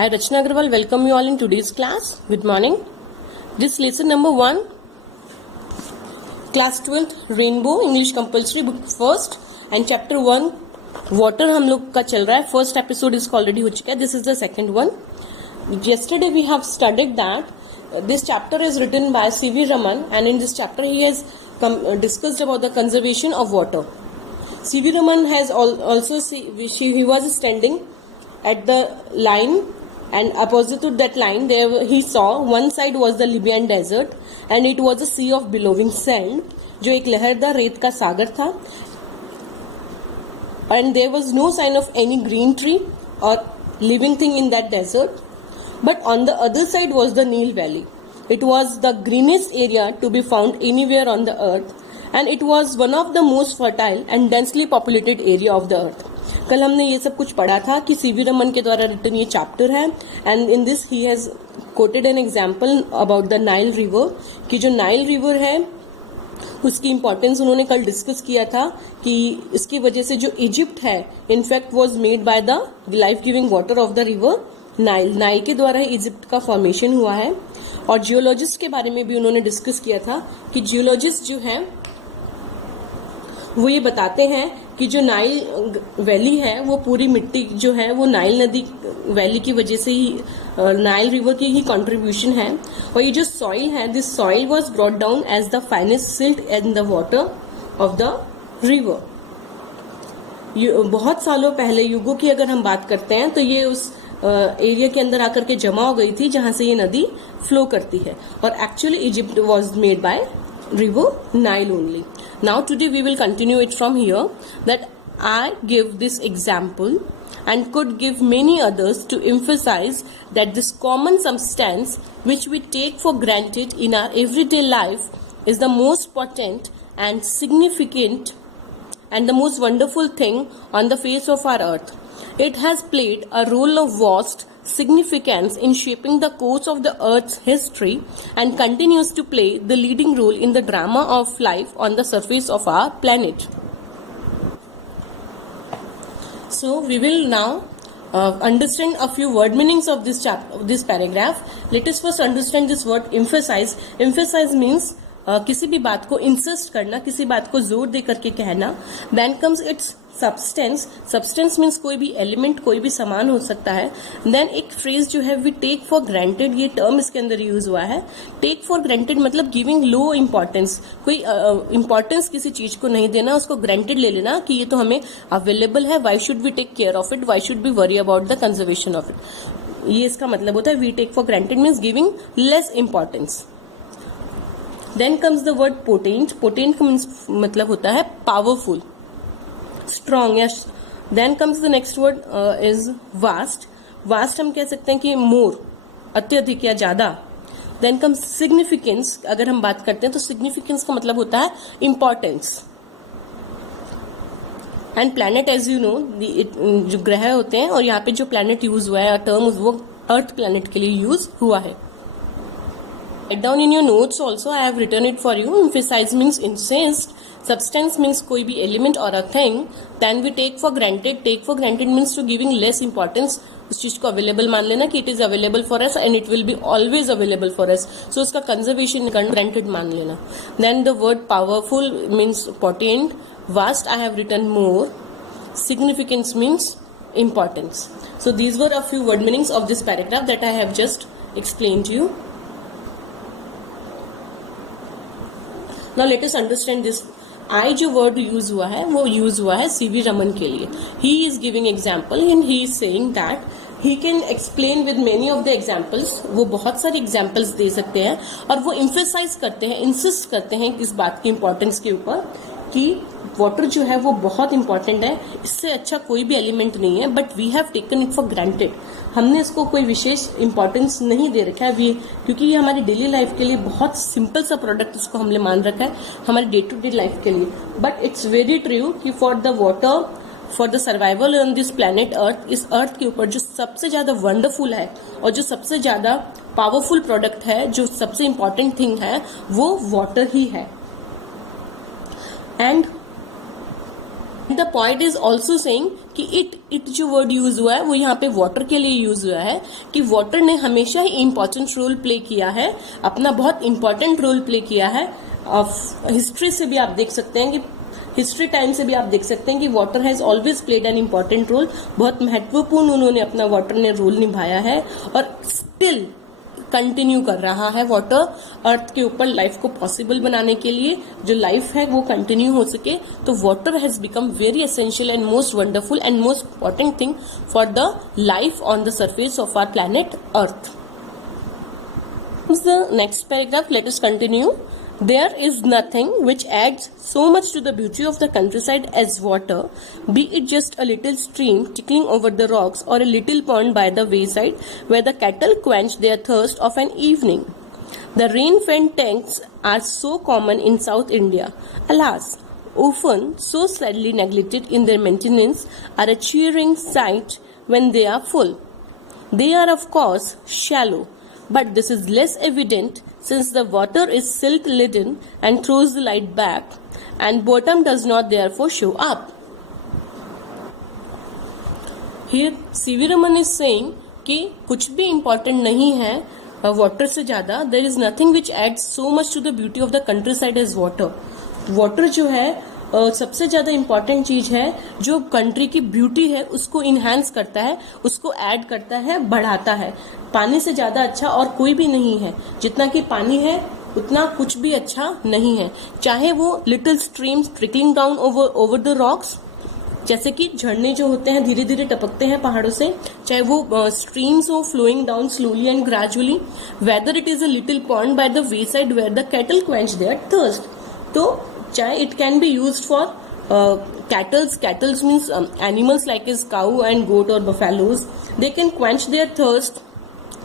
I, Rachna Agarwal, welcome you all in today's class. Good morning. This lesson number 1, class 12th, Rainbow, English compulsory, book first and chapter 1, water हम लोग का चल रहा है. First episode इसका already हो चुका है. This is the second one. Yesterday we have studied that this chapter is written by C.V. Raman, and in this chapter he has discussed about the conservation of water. C.V. Raman has also he was standing at the line, and opposite to that line there he saw one side was the Libyan desert and it was a sea of billowing sand, जो एक लहरदार रेत का सागर था, and there was no sign of any green tree or living thing in that desert. But on the other side was the Nile Valley. It was the greenest area to be found anywhere on the earth, and it was one of the most fertile and densely populated area of the earth. कल हमने ये सब कुछ पढ़ा था कि CV Raman के द्वारा रिटन ये चैप्टर है, and in this he has coated an example about the Nile river, कि जो नाइल रिवर है उसकी इंपॉर्टेंस उन्होंने कल डिस्कस किया था कि इसकी वजह से जो इजिप्ट है in fact was made by the life giving water of the river Nile. Nile के द्वारा ही इजिप्ट का फॉर्मेशन हुआ है. और जियोलॉजिस्ट के बारे में भी उन्होंने डिस्कस किया था कि जियोलॉजिस्ट जो है वो ये बताते हैं कि जो नाइल वैली है वो पूरी मिट्टी जो है वो नाइल नदी वैली की वजह से ही, नाइल रिवर की ही कंट्रीब्यूशन है. और ये जो सॉइल है, this soil was brought down as the finest silt in the water of the river. बहुत सालों पहले, युगों की अगर हम बात करते हैं, तो ये उस एरिया के अंदर आकर के जमा हो गई थी जहां से ये नदी फ्लो करती है. और actually Egypt was made by river Nile only. Now today we will continue it from here, that I give this example and could give many others to emphasize that this common substance which we take for granted in our everyday life is the most potent and significant and the most wonderful thing on the face of our earth. It has played a role of vast significance in shaping the course of the earth's history and continues to play the leading role in the drama of life on the surface of our planet. So we will now understand a few word meanings of this paragraph. Let us first understand this word emphasize. Emphasize means किसी भी बात को insist करना, किसी बात को जोर दे करके कहना. Then comes its substance. Substance means कोई भी एलिमेंट, कोई भी सामान हो सकता है. देन एक फ्रेज जो है वी टेक फॉर ग्रांटेड, ये टर्म इसके अंदर यूज हुआ है. टेक फॉर ग्रांटेड मतलब गिविंग लो इम्पोर्टेंस, कोई इम्पोर्टेंस किसी चीज को नहीं देना, उसको ग्रांटेड ले लेना कि ये तो हमें अवेलेबल है, why should we take care of it, why should be worry about the conservation of it. ये इसका मतलब होता है. We take for granted means giving less importance. Then comes the word potent. Potent का मतलब होता है powerful, strong. Yes. Then comes the next word is vast. Vast हम कह सकते हैं कि more, अत्यधिक या ज्यादा. Then comes significance. अगर हम बात करते हैं तो significance का मतलब होता है importance. And planet as you know, जो ग्रह होते हैं, और यहाँ पे जो planet यूज हुआ है टर्म वो अर्थ planet के लिए यूज हुआ है. Write down in your notes also, I have written it for you. Emphasize means insist. Substance means कोई भी element or a thing. Then we take for granted. Take for granted means to giving less importance. उस चीज को available मान लेना कि it is available for us and it will be always available for us. So उसका conservation granted मान लेना. Then the word powerful means potent. Vast I have written more. Significance means importance. So these were a few word meanings of this paragraph that I have just explained to you. Now let us understand this. I जो word use हुआ है वो use हुआ है CV Raman के लिए. He is giving example and he is saying that he can explain with many of the examples. वो बहुत सारे examples दे सकते हैं और वो emphasize करते हैं, insist करते हैं किस बात की importance के ऊपर कि वाटर जो है वो बहुत इंपॉर्टेंट है, इससे अच्छा कोई भी एलिमेंट नहीं है. But we have taken it for granted. हमने इसको कोई विशेष इंपॉर्टेंस नहीं दे रखा है क्योंकि ये हमारी डेली लाइफ के लिए बहुत सिंपल सा प्रोडक्ट इसको हमने मान रखा है हमारी डे टू डे लाइफ के लिए. बट इट्स वेरी ट्रू कि for the water, for the survival on this planet earth, इस अर्थ के ऊपर जो सबसे ज्यादा वंडरफुल है और जो सबसे ज्यादा पावरफुल प्रोडक्ट है, जो सबसे इंपॉर्टेंट थिंग है, वो वाटर ही है. And the point is also saying कि इट जो वर्ड यूज हुआ है वो यहाँ पे वाटर के लिए यूज हुआ है कि वाटर ने हमेशा ही इंपॉर्टेंट रोल प्ले किया है, अपना बहुत इंपॉर्टेंट रोल प्ले किया है। हिस्ट्री से भी आप देख सकते हैं कि हिस्ट्री टाइम से भी आप देख सकते हैं कि water has always played an important role, बहुत महत्वपूर्ण उन्होंने अपना वाटर ने रोल निभाया है और स्टिल कंटिन्यू कर रहा है वाटर अर्थ के ऊपर लाइफ को पॉसिबल बनाने के लिए, जो लाइफ है वो कंटिन्यू हो सके। तो water has become very essential and most wonderful and most important thing for the life on the surface of our planet Earth. The next paragraph, let us continue. There is nothing which adds so much to the beauty of the countryside as water, be it just a little stream trickling over the rocks or a little pond by the wayside where the cattle quench their thirst of an evening. The rain-fed tanks are so common in South India. Alas, often so sadly neglected in their maintenance, are a cheering sight when they are full. They are of course shallow, but this is less evident since the water is silt laden and throws the light back, and bottom does not therefore show up. Here C.V. Raman is saying कि कुछ भी important नहीं है water से ज़्यादा. There is nothing which adds so much to the beauty of the countryside as water. Water जो है सबसे ज्यादा इम्पोर्टेंट चीज है, जो कंट्री की ब्यूटी है उसको इनहेंस करता है, उसको ऐड करता है, बढ़ाता है. पानी से ज्यादा अच्छा और कोई भी नहीं है. जितना कि पानी है उतना कुछ भी अच्छा नहीं है, चाहे वो little streams trickling down over the rocks, जैसे कि झरने जो होते हैं धीरे धीरे टपकते हैं पहाड़ों से, चाहे वो स्ट्रीम्स हो flowing down slowly and gradually, whether it is a little pond by the way side where the cattle quench their thirst. तो चाहे it can be used for cattles means animals like as cow and goat or buffaloes, they can quench their thirst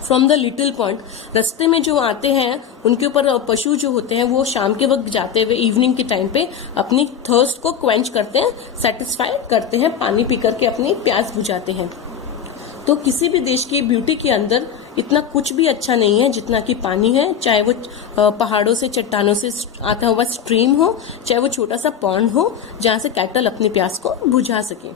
from the little pond. रास्ते में जो आते हैं उनके ऊपर पशु जो होते हैं वो शाम के वक्त जाते हुए इवनिंग के टाइम पे अपनी थर्स्ट को क्वेंच करते हैं, सेटिस्फाई करते हैं, पानी पी करके अपनी प्यास बुझाते हैं. तो किसी भी देश की ब्यूटी के अंदर इतना कुछ भी अच्छा नहीं है जितना कि पानी है, चाहे वो पहाड़ों से चट्टानों से आता हुआ स्ट्रीम हो, चाहे वो छोटा सा पॉन्ड हो जहां से कैटल अपनी प्यास को बुझा सके.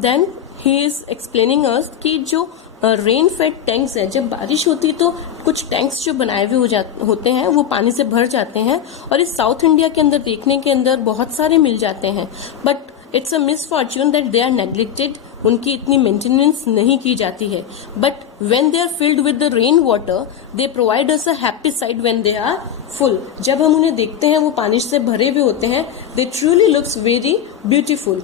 देन ही इज एक्सप्लेनिंग अस कि जो रेन फेड टैंक्स है, जब बारिश होती है तो कुछ टैंक्स जो बनाए हुए होते हैं वो पानी से भर जाते हैं और इस साउथ इंडिया के अंदर देखने के अंदर बहुत सारे मिल जाते हैं. But it's a misfortune that they are neglected, उनकी इतनी मेंटेनेंस नहीं की जाती है. But when they are filled with the rain water they provide us a happy side when they are full. जब हम उन्हें देखते हैं वो पानी से भरे हुए होते हैं, they truly looks very beautiful.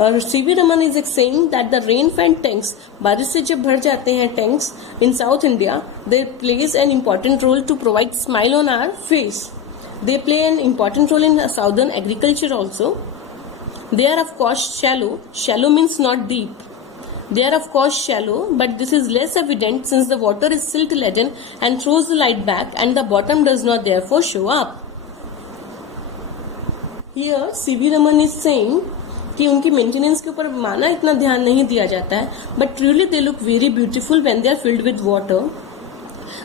और C.V. Raman is saying that the rain fed tanks, बारिश से जब भर जाते हैं tanks in South India, they plays an important role to provide smile on our face. They play an important role in southern agriculture also. They are of course shallow. Shallow means not deep. They are of course shallow, but this is less evident since the water is silt laden and throws the light back, and the bottom does not therefore show up. Here C.V. Raman is saying कि उनकी maintenance के ऊपर माना इतना ध्यान नहीं दिया जाता है, but truly they look very beautiful when they are filled with water.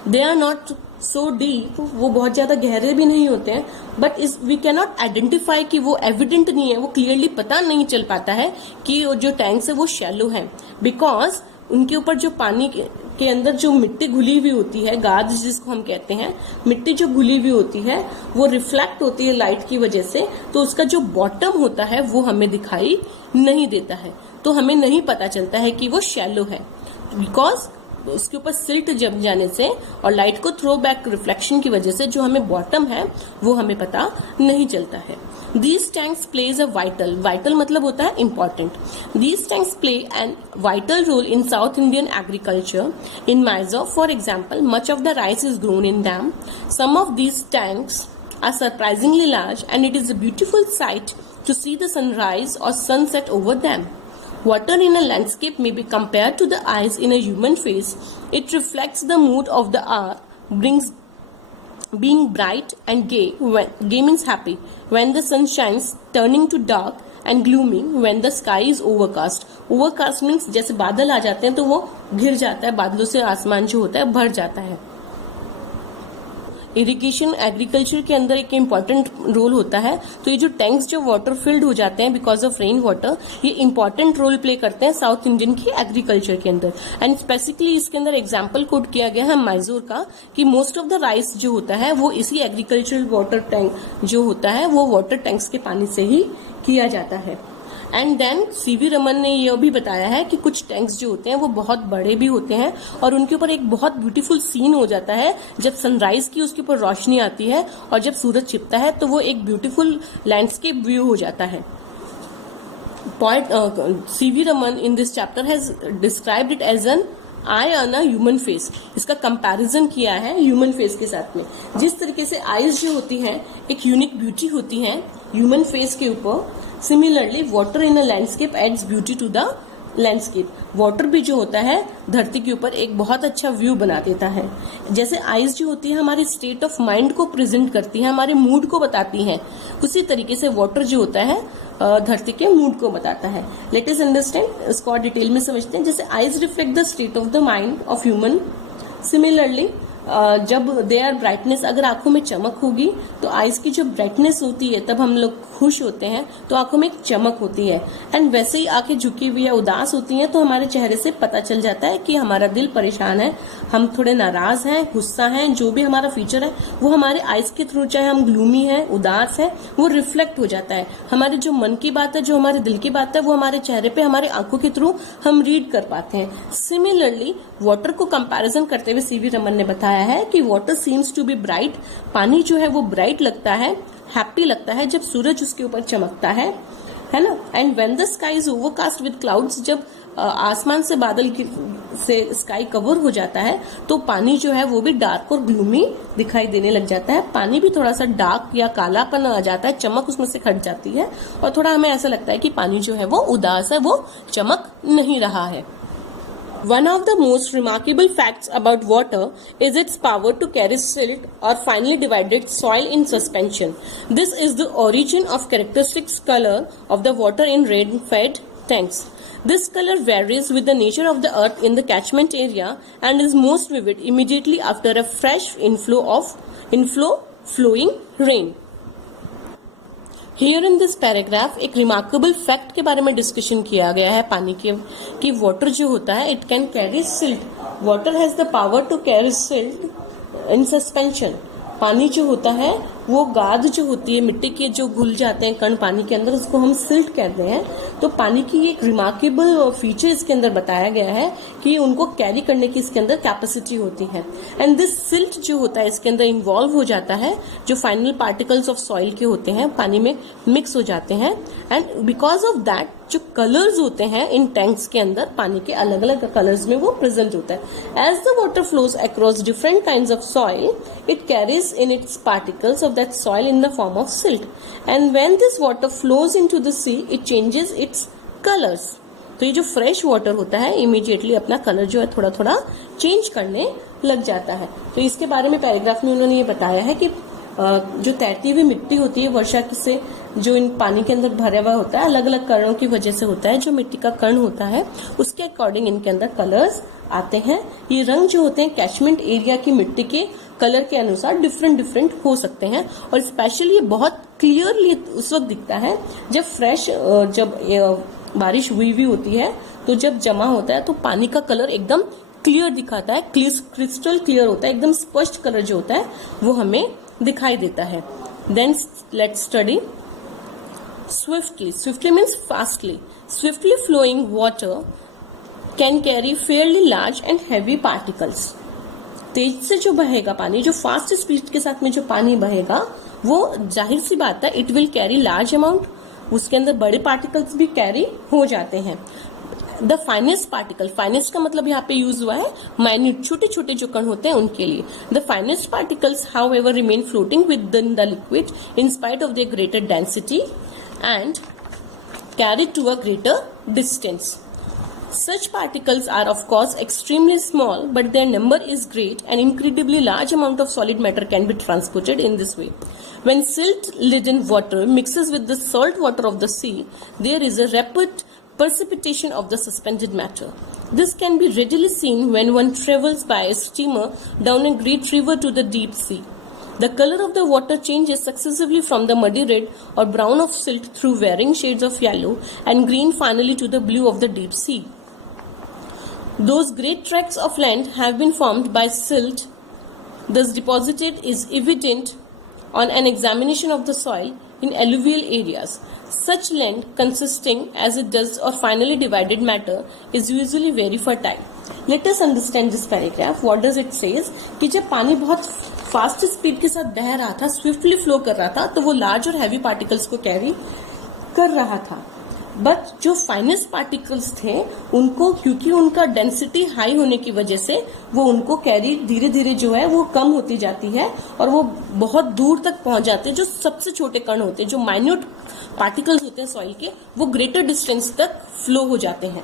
They are not so deep, वो बहुत ज्यादा गहरे भी नहीं होते हैं, बट इस वी कैन नॉट आइडेंटिफाई कि वो एविडेंट नहीं है, वो क्लियरली पता नहीं चल पाता है कि वो जो टैंक्स है वो शैलो है, बिकॉज उनके ऊपर जो पानी के अंदर जो मिट्टी घुली हुई होती है, गाद जिसको हम कहते हैं, मिट्टी जो घुली हुई होती है वो रिफ्लेक्ट होती है लाइट की वजह से, तो उसका जो बॉटम होता है वो हमें दिखाई नहीं देता है, तो हमें नहीं पता चलता है कि वो शैलो है, बिकॉज उसके ऊपर सिल्ट जम जाने से और लाइट को थ्रो बैक रिफ्लेक्शन की वजह से जो हमें बॉटम है वो हमें पता नहीं चलता है. These tanks plays a vital मतलब होता है important. These tanks play an vital role in South Indian agriculture. In Mysore, for example, much of the rice is grown in them. Some of these tanks are surprisingly large, and it is a beautiful sight to see the sunrise or sunset over them. Water in a landscape may be compared to the eyes in a human face. It reflects the mood of the hour, being bright and gay means happy, when the sun shines, turning to dark and gloomy when the sky is overcast. Overcast means जैसे बादल आ जाते हैं तो वो घिर जाता है, बादलों से आसमान जो होता है भर जाता है. इरिगेशन एग्रीकल्चर के अंदर एक इम्पॉर्टेंट रोल होता है। तो ये जो टैंक्स जो वाटर फिल्ड हो जाते हैं बिकॉज ऑफ रेन वाटर, ये इंपॉर्टेंट रोल प्ले करते हैं साउथ इंडियन की एग्रीकल्चर के अंदर। एंड स्पेसिफिकली इसके अंदर एग्जाम्पल कोट किया गया है मैसूर का कि मोस्ट ऑफ द राइस जो होता है वो इसी एग्रीकल्चरल वाटर टैंक जो होता है वो वाटर टैंक्स के पानी से ही किया जाता है। एंड देन सीवी रमन ने यह भी बताया है कि कुछ टैंक्स जो होते हैं वो बहुत बड़े भी होते हैं और उनके ऊपर एक बहुत ब्यूटीफुल सीन हो जाता है जब सनराइज की उसके ऊपर रोशनी आती है और जब सूरज छिपता है तो वो एक ब्यूटीफुल लैंडस्केप व्यू हो जाता है। CV Raman in this chapter has described it as an eye on a human face. इसका कंपैरिजन किया है ह्यूमन फेस के साथ में। जिस तरीके से आईज जो होती हैं एक यूनिक ब्यूटी होती है ह्यूमन फेस के ऊपर, similarly water in a landscape adds beauty to the landscape. Water भी जो होता है धरती के ऊपर एक बहुत अच्छा व्यू बना देता है। जैसे आईज जो होती है हमारी स्टेट ऑफ माइंड को प्रेजेंट करती है, हमारे मूड को बताती हैं, उसी तरीके से वाटर जो होता है धरती के मूड को बताता है। लेट अस अंडरस्टैंड, इसको और डिटेल में समझते हैं। जैसे eyes reflect the state of the mind of human, similarly जब देयर ब्राइटनेस, अगर आंखों में चमक होगी तो आईज की जो ब्राइटनेस होती है तब हम लोग खुश होते हैं तो आंखों में एक चमक होती है। एंड वैसे ही आंखें झुकी हुई या उदास होती हैं तो हमारे चेहरे से पता चल जाता है कि हमारा दिल परेशान है, हम थोड़े नाराज हैं, गुस्सा हैं, जो भी हमारा फीचर है वो हमारे आईज के थ्रू, चाहे हम ग्लूमी है, उदास है, वो रिफ्लेक्ट हो जाता है। हमारे जो मन की बात है, जो हमारे दिल की बात है, वो हमारे चेहरे पे हमारे आंखों के थ्रू हम रीड कर पाते हैं। सिमिलरली वाटर को कंपैरिजन करते हुए सीवी रमन ने बताया है कि water seems to be bright, पानी जो है वो ब्राइट लगता है, हैप्पी लगता है जब सूरज उसके ऊपर चमकता है ना। And when the sky is overcast with clouds, जब आसमान से बादल से स्काई कवर हो जाता है तो पानी जो है वो भी डार्क और ग्लूमी दिखाई देने लग जाता है। पानी भी थोड़ा सा डार्क या कालापन आ जाता है, चमक उसमें से हट जाती है और थोड़ा हमें ऐसा लगता है कि पानी जो है वो उदास है, वो चमक नहीं रहा है। One of the most remarkable facts about water is its power to carry silt or finely divided soil in suspension. This is the origin of characteristic color of the water in rain-fed tanks. This color varies with the nature of the earth in the catchment area and is most vivid immediately after a fresh inflow flowing rain. Here in this paragraph एक remarkable fact के बारे में discussion किया गया है पानी के, कि वाटर जो होता है it can carry silt, water has the power to carry silt in suspension. पानी जो होता है वो गाद जो होती है, मिट्टी के जो घुल जाते हैं कण पानी के अंदर, उसको हम सिल्ट कहते हैं। तो पानी की एक रिमार्केबल फीचर इसके अंदर बताया गया है कि उनको कैरी करने की इसके अंदर कैपेसिटी होती है। एंड दिस सिल्ट जो होता है इसके अंदर इन्वॉल्व हो जाता है, जो फाइनल पार्टिकल्स ऑफ सॉइल के होते हैं पानी में मिक्स हो जाते हैं। एंड बिकॉज ऑफ दैट जो कलर्स होते हैं इन टैंक्स के अंदर पानी के अलग अलग कलर्स में वो प्रेजेंट होता है। As the water flows across different kinds of soil, it carries in its particles of that soil in the form of silt, and when this water flows into the sea it changes its colors. तो ये जो fresh water होता है immediately अपना colour जो है थोड़ा थोड़ा चेंज करने लग जाता है। तो इसके बारे में पैराग्राफ में उन्होंने ये बताया है कि जो तैरती हुई मिट्टी होती है वर्षा से जो इन पानी के अंदर भरा हुआ होता है, अलग अलग कणों की वजह से होता है, जो मिट्टी का कण होता है उसके अकॉर्डिंग इनके अंदर कलर्स आते हैं। ये रंग जो होते हैं कैचमेंट एरिया की मिट्टी के कलर के अनुसार डिफरेंट हो सकते हैं और स्पेशली ये बहुत क्लियरली उस वक्त दिखता है जब फ्रेश जब बारिश हुई होती है, तो जब जमा होता है तो पानी का कलर एकदम क्लियर दिखाता है, क्रिस्टल क्लियर होता है, एकदम स्पष्ट कलर जो होता है वो हमें दिखाई देता है। Then let's study swiftly means fastly. Swiftly flowing water can carry fairly large and heavy particles. तेज से जो बहेगा पानी, जो फास्ट स्पीड के साथ में जो पानी बहेगा वो जाहिर सी बात है it will carry large amount, उसके अंदर बड़े पार्टिकल्स भी कैरी हो जाते हैं। द फाइनेस्ट पार्टिकल, फाइनेस्ट का मतलब यहाँ पे यूज हुआ है माइन्यूट, छोटे छोटे जो कण होते हैं उनके लिए। The finest particles however remain floating within the liquid in spite of their greater density and carried to a greater distance. Such particles are of course extremely small, but their number is great and incredibly large amount of solid matter can be transported in this way. When silt-laden water mixes with the salt water of the sea, there is a rapid precipitation of the suspended matter. This can be readily seen when one travels by a steamer down a great river to the deep sea. The color of the water changes successively from the muddy red or brown of silt through varying shades of yellow and green finally to the blue of the deep sea. Those great tracts of land have been formed by silt thus deposited is evident on an examination of the soil in alluvial areas. Such land consisting as it does or finely divided matter is usually very fertile. Let us understand this paragraph. What does it says? कि जब पानी बहुत fast speed के साथ बह रहा था, swiftly flow कर रहा था, तो वो लार्ज और हैवी पार्टिकल्स को कैरी कर रहा था. बट जो फाइनेस्ट पार्टिकल्स थे उनको, क्योंकि उनका डेंसिटी हाई होने की वजह से वो उनको कैरी धीरे धीरे जो है वो कम होती जाती है और वो बहुत दूर तक पहुंच जाते हैं. जो सबसे छोटे कण होते हैं, जो माइन्यूट पार्टिकल्स होते हैं सॉइल के, वो ग्रेटर डिस्टेंस तक फ्लो हो जाते हैं.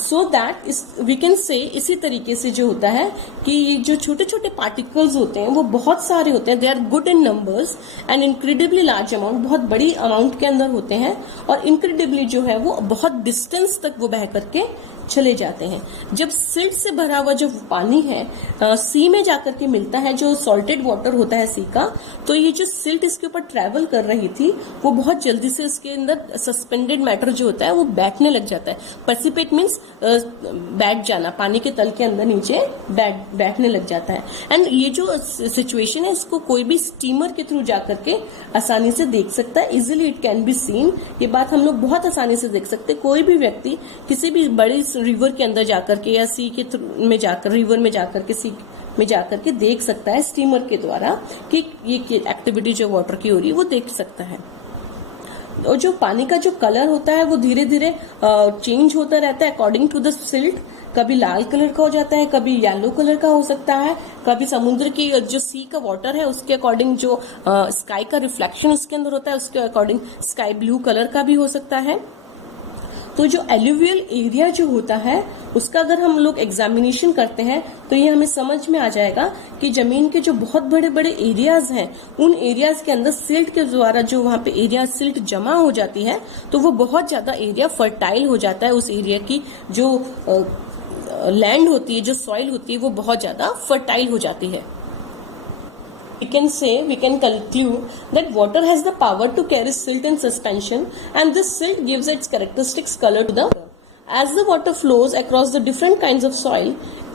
So that we can say, इसी तरीके से जो होता है कि ये जो छोटे छोटे पार्टिकल्स होते हैं वो बहुत सारे होते हैं. They are good in numbers and incredibly large amount, बहुत बड़ी अमाउंट के अंदर होते हैं और इनक्रेडिबली जो है वो बहुत डिस्टेंस तक वो बह करके चले जाते हैं. जब सिल्ट से भरा हुआ जो पानी है सी में जाकर के मिलता है, जो सॉल्टेड वाटर होता है सी का, तो ये जो सिल्ट इसके ऊपर ट्रेवल कर रही थी वो बहुत जल्दी से इसके अंदर सस्पेंडेड मैटर जो होता है वो बैठने लग जाता है. पर्सिपेट मीन्स बैठ जाना, पानी के तल के अंदर नीचे बैठने लग जाता है. एंड ये जो सिचुएशन है इसको कोई भी स्टीमर के थ्रू जाकर के आसानी से देख सकता है. Easily it can be seen. ये बात हम लोग बहुत आसानी से देख सकते हैं. कोई भी व्यक्ति किसी भी बड़ी रिवर के अंदर जाकर के या सी के में जाकर, रिवर में जाकर के, सी में जाकर के देख सकता है स्टीमर के द्वारा कि ये एक्टिविटी जो वाटर की हो रही है वो देख सकता है. और जो पानी का जो कलर होता है वो धीरे धीरे चेंज होता रहता है अकॉर्डिंग टू द सिल्ट. कभी लाल कलर का हो जाता है, कभी येलो कलर का हो सकता है, कभी समुद्र की जो सी का वाटर है उसके अकॉर्डिंग जो स्काई का रिफ्लेक्शन उसके अंदर होता है उसके अकॉर्डिंग स्काई ब्लू कलर का भी हो सकता है. तो जो एल्यूवियल एरिया जो होता है उसका अगर हम लोग एग्जामिनेशन करते हैं तो ये हमें समझ में आ जाएगा कि जमीन के जो बहुत बड़े बड़े एरियाज हैं उन एरियाज के अंदर सिल्ट के द्वारा जो वहां पे एरिया सिल्ट जमा हो जाती है तो वो बहुत ज्यादा एरिया फर्टाइल हो जाता है. उस एरिया की जो लैंड होती है, जो सॉइल होती है, वो बहुत ज्यादा फर्टाइल हो जाती है. We can conclude that water has the power to carry silt in suspension, and this silt gives its characteristic color to the water. As the water flows across the different kinds of soil,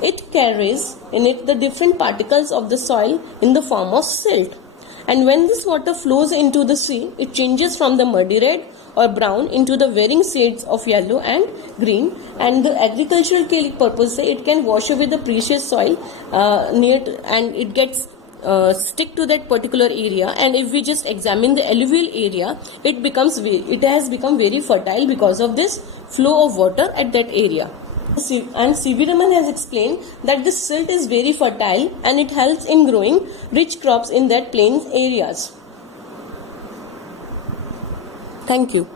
it carries in it the different particles of the soil in the form of silt. And when this water flows into the sea, it changes from the muddy red or brown into the varying shades of yellow and green. And the agricultural purpose say it can wash away the precious soil near and it gets stick to that particular area. And if we just examine the alluvial area, it has become very fertile because of this flow of water at that area. And C.V. Raman has explained that this silt is very fertile and it helps in growing rich crops in that plains areas. Thank you.